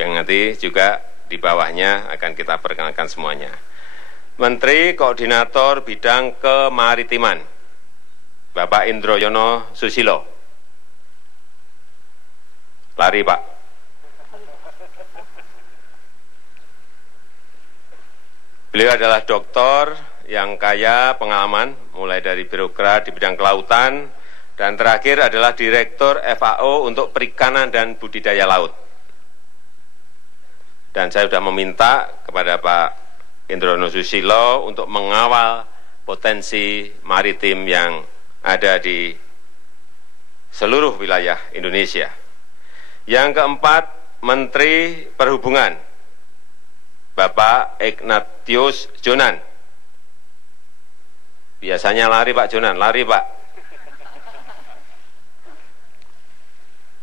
yang nanti juga di bawahnya akan kita perkenalkan semuanya. Menteri Koordinator Bidang Kemaritiman, Bapak Indroyono Susilo. Lari, Pak. Beliau adalah doktor yang kaya pengalaman, mulai dari birokrat di bidang kelautan, dan terakhir adalah Direktur FAO untuk Perikanan dan Budidaya Laut. Dan saya sudah meminta kepada Pak Indroyono Susilo untuk mengawal potensi maritim yang ada di seluruh wilayah Indonesia. Yang keempat, Menteri Perhubungan, Bapak Ignatius Jonan. Biasanya lari Pak Jonan, lari Pak.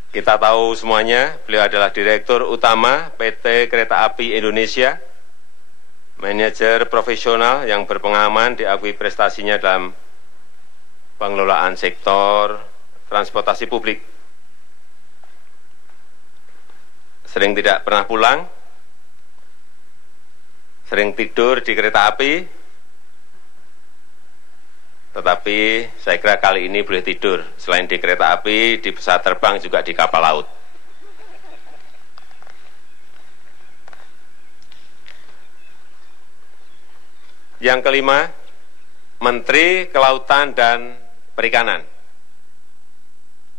Kita tahu semuanya, beliau adalah Direktur Utama PT Kereta Api Indonesia, manajer profesional yang berpengalaman, diakui prestasinya dalam pengelolaan sektor transportasi publik. Sering tidak pernah pulang, sering tidur di kereta api, tetapi saya kira kali ini boleh tidur. Selain di kereta api, di pesawat terbang juga di kapal laut. Yang kelima, Menteri Kelautan dan Perikanan,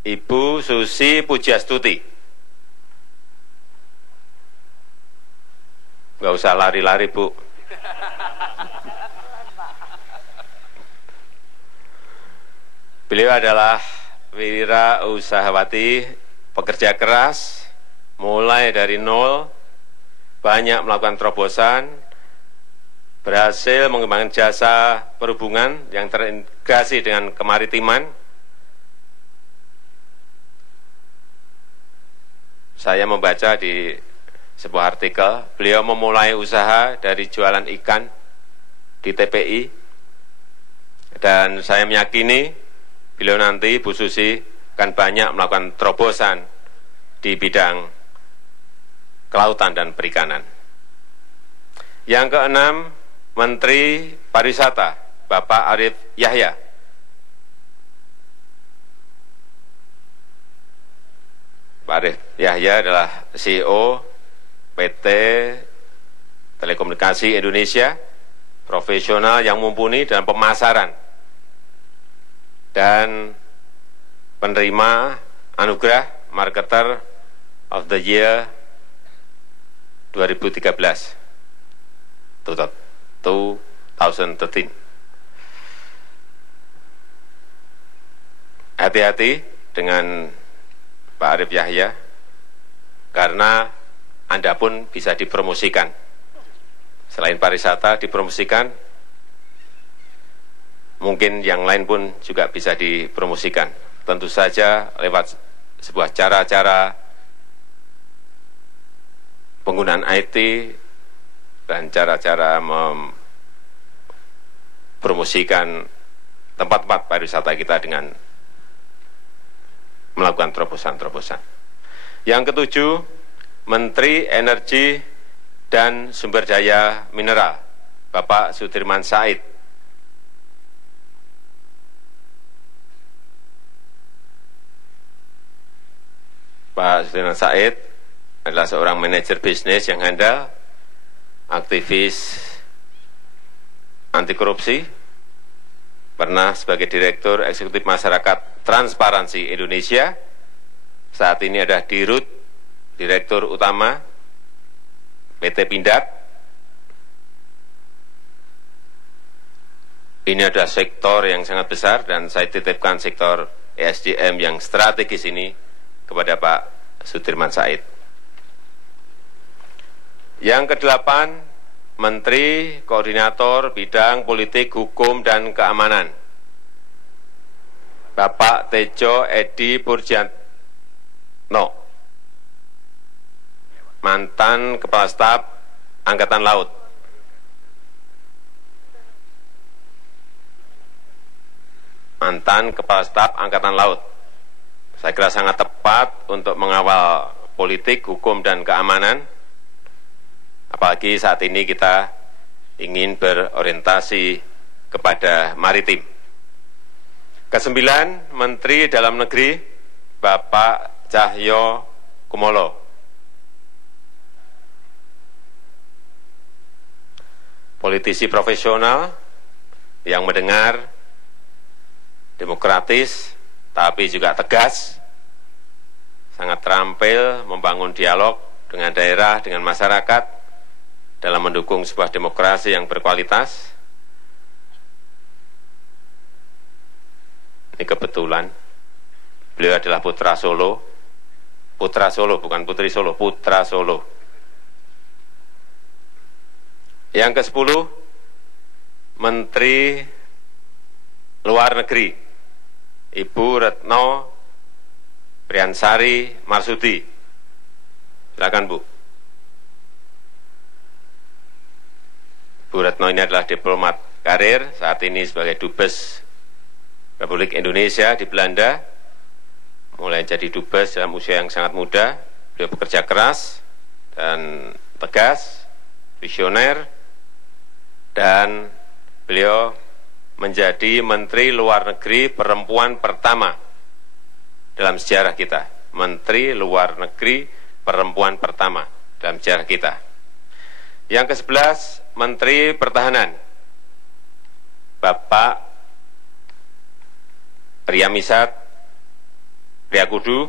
Ibu Susi Pujiastuti. Nggak usah lari-lari, Bu. Beliau adalah wirausahawanti, pekerja keras, mulai dari nol, banyak melakukan terobosan, berhasil mengembangkan jasa perhubungan yang terintegrasi dengan kemaritiman. Saya membaca di sebuah artikel, beliau memulai usaha dari jualan ikan di TPI, dan saya meyakini beliau nanti, Bu Susi, akan banyak melakukan terobosan di bidang kelautan dan perikanan. Yang keenam, Menteri Pariwisata, Bapak Arief Yahya. Pak Arief Yahya adalah CEO PT Telekomunikasi Indonesia, profesional yang mumpuni dalam pemasaran dan penerima anugerah Marketer of the Year 2013. 2013. Hati-hati dengan Pak Arief Yahya, karena Anda pun bisa dipromosikan. Selain pariwisata dipromosikan, mungkin yang lain pun juga bisa dipromosikan. Tentu saja lewat sebuah cara-cara penggunaan IT dan cara-cara mempromosikan tempat-tempat pariwisata kita dengan melakukan terobosan-terobosan. Yang ketujuh, Menteri Energi dan Sumber Daya Mineral, Bapak Sudirman Said. Pak Sudirman Said adalah seorang manajer bisnis yang handal, aktivis anti korupsi, pernah sebagai Direktur Eksekutif Masyarakat Transparansi Indonesia, saat ini ada Dirut, Direktur Utama PT Pindad. Ini adalah sektor yang sangat besar dan saya titipkan sektor ESDM yang strategis ini kepada Pak Sudirman Said. Yang kedelapan, Menteri Koordinator Bidang Politik, Hukum, dan Keamanan, Bapak Tejo Edi Purjiatno, mantan Kepala Staf Angkatan Laut. Mantan Kepala Staf Angkatan Laut. Saya kira sangat tepat untuk mengawal politik, hukum, dan keamanan, apalagi saat ini kita ingin berorientasi kepada maritim. Kesembilan, Menteri Dalam Negeri Bapak Cahyo Kumolo. Politisi profesional yang mendengar, demokratis, tapi juga tegas, sangat terampil membangun dialog dengan daerah, dengan masyarakat, dalam mendukung sebuah demokrasi yang berkualitas. Ini kebetulan, beliau adalah putra Solo bukan putri Solo, putra Solo. Yang ke-10, Menteri Luar Negeri, Ibu Retno Priyansari Marsudi. Silakan, Bu. Bu Retno ini adalah diplomat karir, saat ini sebagai Dubes Republik Indonesia di Belanda. Mulai jadi Dubes dalam usia yang sangat muda. Beliau bekerja keras dan tegas, visioner, dan beliau menjadi Menteri Luar Negeri perempuan pertama dalam sejarah kita. Menteri Luar Negeri perempuan pertama dalam sejarah kita. Yang ke-11, Menteri Pertahanan Bapak Riyamisat Riyakudu,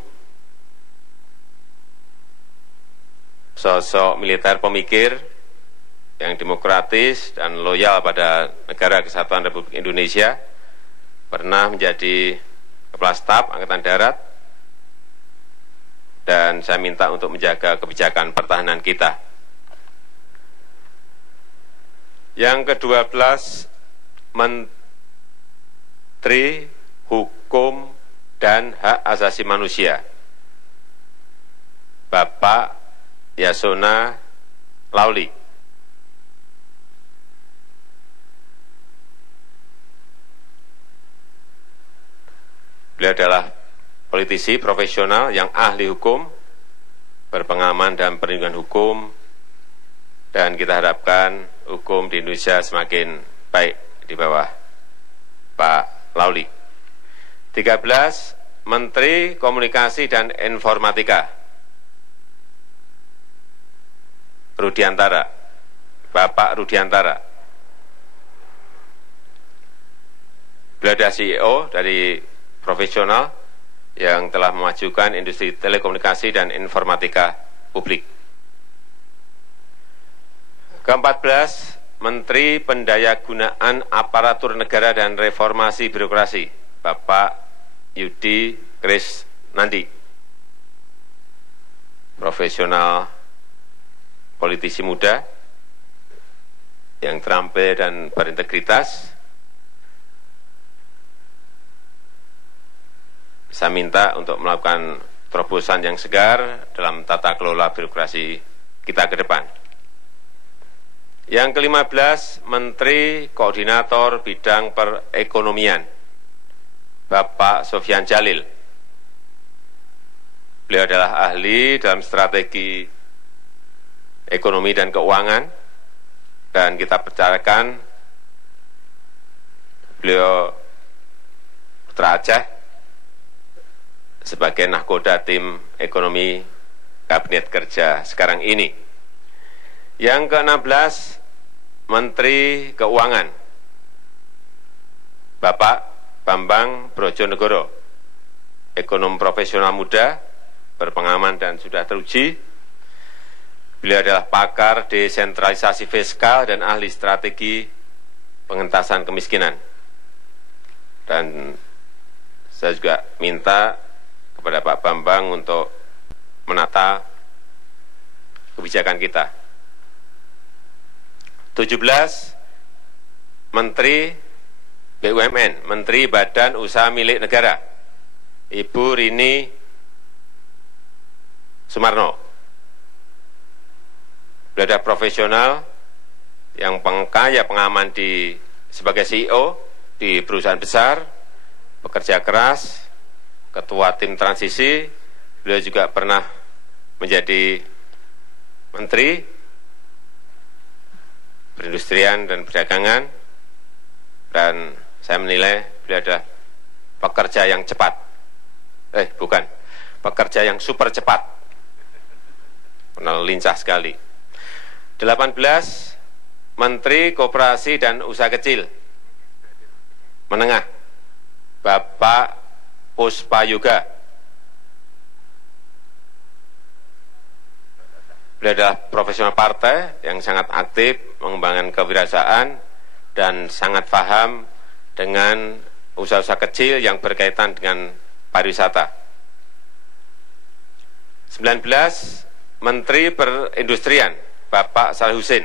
sosok militer pemikir yang demokratis dan loyal pada Negara Kesatuan Republik Indonesia, pernah menjadi Kepala Staf Angkatan Darat, dan saya minta untuk menjaga kebijakan pertahanan kita. Yang ke-12, Menteri Hukum dan Hak Asasi Manusia Bapak Yasona Lauli. Beliau adalah politisi profesional yang ahli hukum, berpengalaman dalam perlindungan hukum, dan kita harapkan hukum di Indonesia semakin baik di bawah Pak Lauli. 13, Menteri Komunikasi dan Informatika Rudiantara, Bapak Rudiantara. Beliau adalah CEO dari profesional yang telah memajukan industri telekomunikasi dan informatika publik. Ke-14, Menteri Pendayagunaan Aparatur Negara dan Reformasi Birokrasi Bapak Yudi Krisnandi, profesional politisi muda yang terampil dan berintegritas. Saya minta untuk melakukan terobosan yang segar dalam tata kelola birokrasi kita ke depan. Yang ke-15, Menteri Koordinator Bidang Perekonomian Bapak Sofyan Jalil. Beliau adalah ahli dalam strategi ekonomi dan keuangan, dan kita percayakan beliau putra Aceh sebagai nahkoda tim ekonomi Kabinet Kerja sekarang ini. Yang ke-16, Menteri Keuangan Bapak Bambang Brojonegoro, ekonom profesional muda, berpengalaman dan sudah teruji. Beliau adalah pakar desentralisasi fiskal dan ahli strategi pengentasan kemiskinan. Dan saya juga minta kepada Pak Bambang untuk menata kebijakan kita. 17, Menteri BUMN, Menteri Badan Usaha Milik Negara, Ibu Rini Sumarno. Beliau adalah profesional yang kaya pengalaman sebagai CEO di perusahaan besar, bekerja keras, ketua tim transisi. Beliau juga pernah menjadi Menteri Perindustrian dan Perdagangan, dan saya menilai beliau adalah pekerja yang cepat. Bukan, pekerja yang super cepat. Benar lincah sekali. 18, Menteri Koperasi dan Usaha Kecil Menengah, Bapak Puspayoga. Beliau adalah profesional partai yang sangat aktif mengembangkan kewirausahaan dan sangat paham dengan usaha-usaha kecil yang berkaitan dengan pariwisata. 19, Menteri Perindustrian, Bapak Saleh Husin,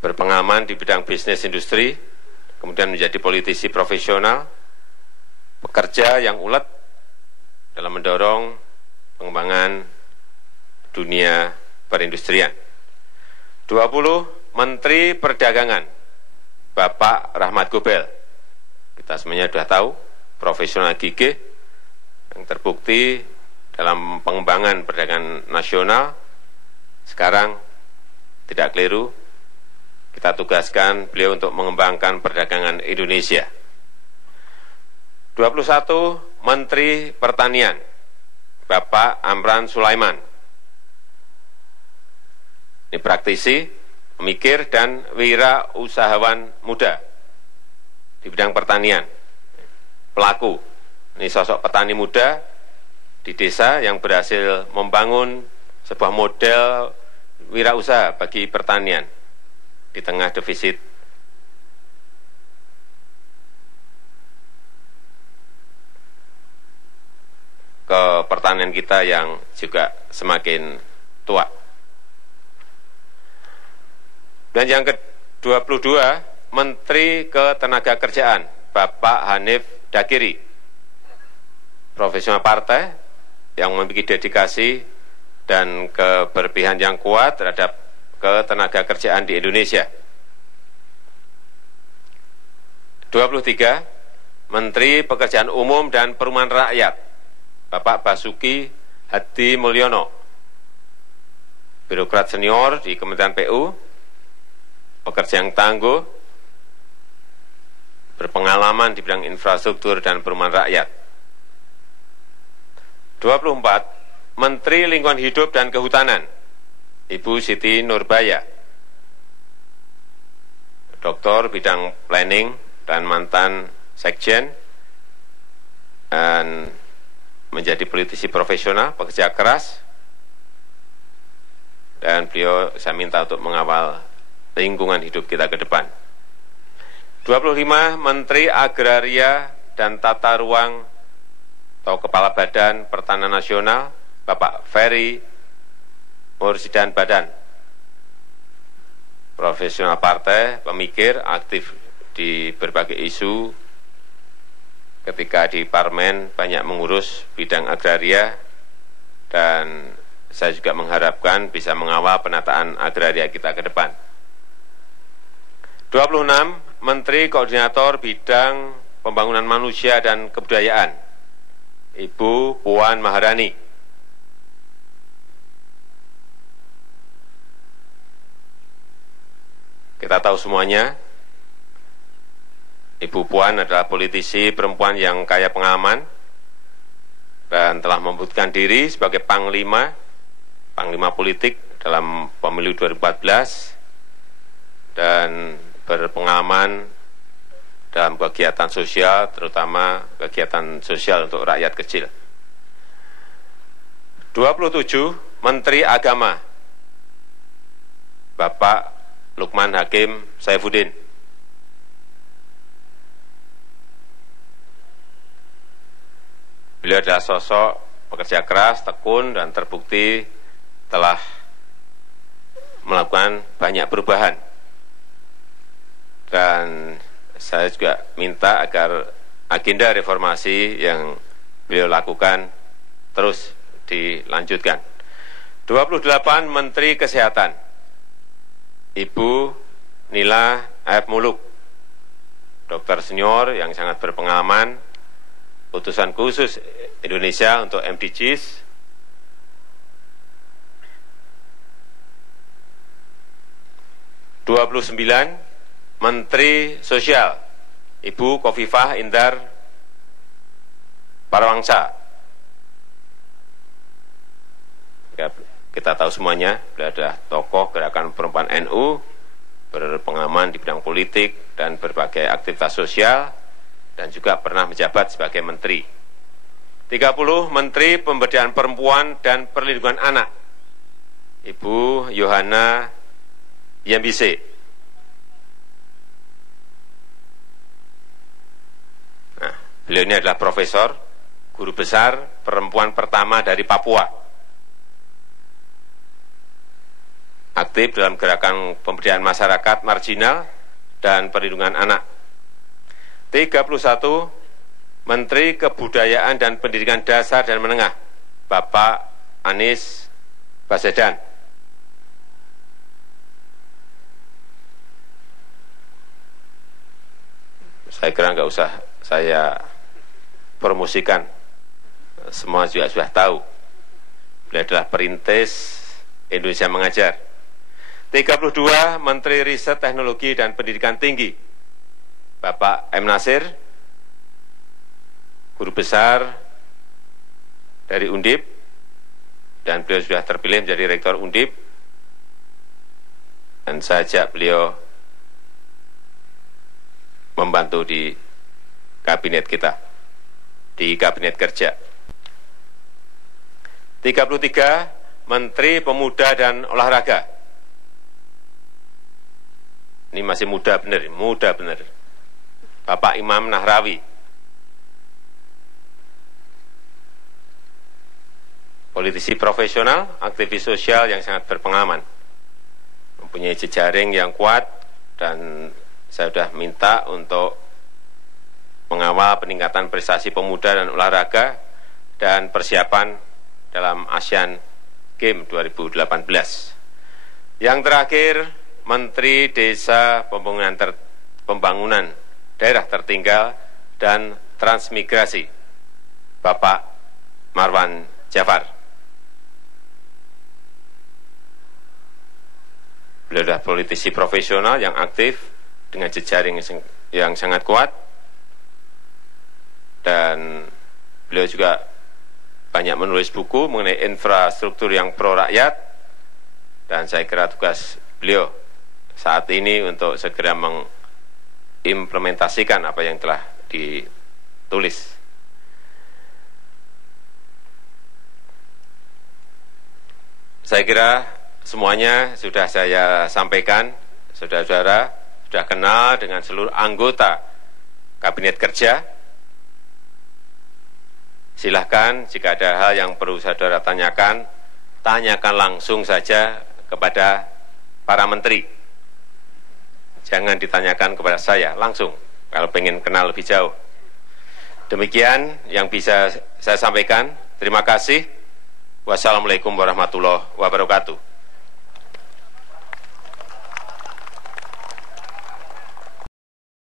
berpengalaman di bidang bisnis industri, kemudian menjadi politisi profesional, pekerja yang ulet dalam mendorong pengembangan dunia perindustrian. 20, Menteri Perdagangan, Bapak Rahmat Gobel. Kita semuanya sudah tahu, profesional gigih yang terbukti dalam pengembangan perdagangan nasional. Sekarang tidak keliru, kita tugaskan beliau untuk mengembangkan perdagangan Indonesia. 21, Menteri Pertanian, Bapak Amran Sulaiman. Ini praktisi, pemikir, dan wirausahawan muda di bidang pertanian. Pelaku, ini sosok petani muda di desa yang berhasil membangun sebuah model wirausaha bagi pertanian di tengah defisit ke pertanian kita yang juga semakin tua. Dan yang ke-22, Menteri Ketenagakerjaan, Bapak Hanif Dakiri, profesional partai yang memiliki dedikasi dan keberpihakan yang kuat terhadap ketenagakerjaan di Indonesia. 23, Menteri Pekerjaan Umum dan Perumahan Rakyat, Bapak Basuki Hadi Mulyono, birokrat senior di Kementerian PU, pekerja yang tangguh, berpengalaman di bidang infrastruktur dan perumahan rakyat. 24, Menteri Lingkungan Hidup dan Kehutanan, Ibu Siti Nurbaya, doktor bidang planning dan mantan sekjen, dan menjadi politisi profesional, pekerja keras, dan beliau saya minta untuk mengawal lingkungan hidup kita ke depan. 25, Menteri Agraria dan Tata Ruang atau Kepala Badan Pertanahan Nasional, Bapak Ferry Mursidan Badan, profesional partai, pemikir, aktif di berbagai isu, ketika di Parmen banyak mengurus bidang agraria, dan saya juga mengharapkan bisa mengawal penataan agraria kita ke depan. 26, Menteri Koordinator Bidang Pembangunan Manusia dan Kebudayaan, Ibu Puan Maharani. Kita tahu semuanya, Ibu Puan adalah politisi perempuan yang kaya pengalaman dan telah membuktikan diri sebagai panglima politik dalam pemilu 2014 dan berpengalaman dalam kegiatan sosial, terutama kegiatan sosial untuk rakyat kecil. 27, Menteri Agama, Bapak Lukman Hakim Saifuddin. Beliau adalah sosok pekerja keras, tekun, dan terbukti telah melakukan banyak perubahan. Dan saya juga minta agar agenda reformasi yang beliau lakukan terus dilanjutkan. 28, Menteri Kesehatan, Ibu Nila F. Muluk, dokter senior yang sangat berpengalaman, utusan khusus Indonesia untuk MDGs, 29 Menteri Sosial Ibu Khofifah Indar Parawangsa. Ya, kita tahu semuanya, beliau adalah tokoh gerakan perempuan NU, berpengalaman di bidang politik dan berbagai aktivitas sosial, dan juga pernah menjabat sebagai menteri. 30 Menteri Pemberdayaan Perempuan dan Perlindungan Anak, Ibu Yohana Yembise. Nah, beliau ini adalah profesor, guru besar perempuan pertama dari Papua. Aktif dalam gerakan pemberdayaan masyarakat marginal dan perlindungan anak. 31 Menteri Kebudayaan dan Pendidikan Dasar dan Menengah, Bapak Anies Baswedan. Saya kira nggak usah saya promosikan, semua juga sudah tahu. Beliau adalah perintis Indonesia Mengajar. 32 Menteri Riset Teknologi dan Pendidikan Tinggi, Bapak M. Nasir, guru besar dari Undip, dan beliau sudah terpilih menjadi rektor Undip, dan saya ajak beliau membantu di kabinet kita, di kabinet kerja. 33 Menteri Pemuda dan Olahraga. Ini masih muda benar, Bapak Imam Nahrawi. Politisi profesional, aktivis sosial yang sangat berpengalaman, mempunyai jejaring yang kuat, dan saya sudah minta untuk mengawal peningkatan prestasi pemuda dan olahraga dan persiapan dalam Asian Games 2018. Yang terakhir, Menteri Desa Pembangunan Daerah Tertinggal dan Transmigrasi, Bapak Marwan Jafar. Beliau adalah politisi profesional yang aktif dengan jejaring yang sangat kuat, dan beliau juga banyak menulis buku mengenai infrastruktur yang pro rakyat, dan saya kira tugas beliau saat ini untuk segera mengimplementasikan apa yang telah ditulis. Saya kira semuanya sudah saya sampaikan, saudara-saudara sudah kenal dengan seluruh anggota Kabinet Kerja. Silahkan jika ada hal yang perlu saudara tanyakan, tanyakan langsung saja kepada para menteri. Jangan ditanyakan kepada saya langsung, kalau pengen kenal lebih jauh. Demikian yang bisa saya sampaikan. Terima kasih. Wassalamualaikum warahmatullahi wabarakatuh.